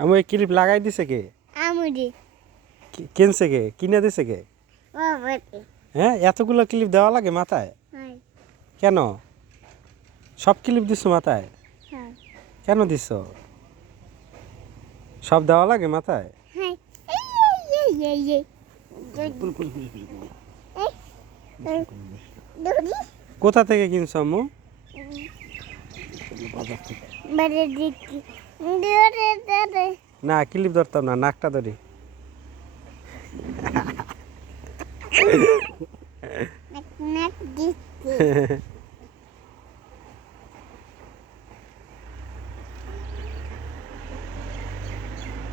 আমি এই ক্লিপ লাগাই দিছে কে? কিনছে কে? কিনে দিছে কে? হ্যাঁ, এতগুলো ক্লিপ দেওয়া লাগে মাথায়? কেন? সব ক্লিপ দিছো মাথায়? কেন দিছো? সব দেওয়া লাগে মাথায়? কোথা থেকে কিনছো আম্মু? না, ক্লিপ ধরতাম না, নাকটা ধরি।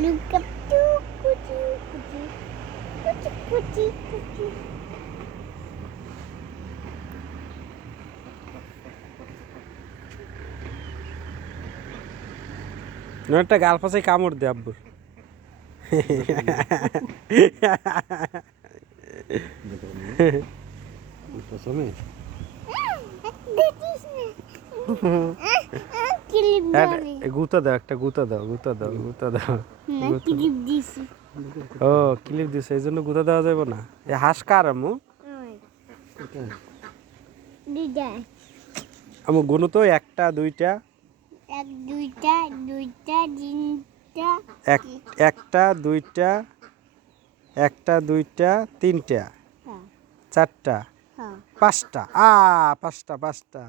Look up to Kuchi, Kuchi, Kuchi, Kuchi, Kuchi. একটা গাল ফাঁসে কামড় দে আব্বুর। গুঁতো দাও, একটা গুঁতো দাও, গুঁতো দাও, গুঁতো দাও। ও ক্লিপ দিছে, এই জন্য গুঁতো দেওয়া যাবে না। এ হাঁস কার আম্মু? আম্মু গুনো তো, একটা দুইটা। একটা দুইটা, একটা দুইটা তিনটা, চারটা, পাঁচটা। পাঁচটা পাঁচটা।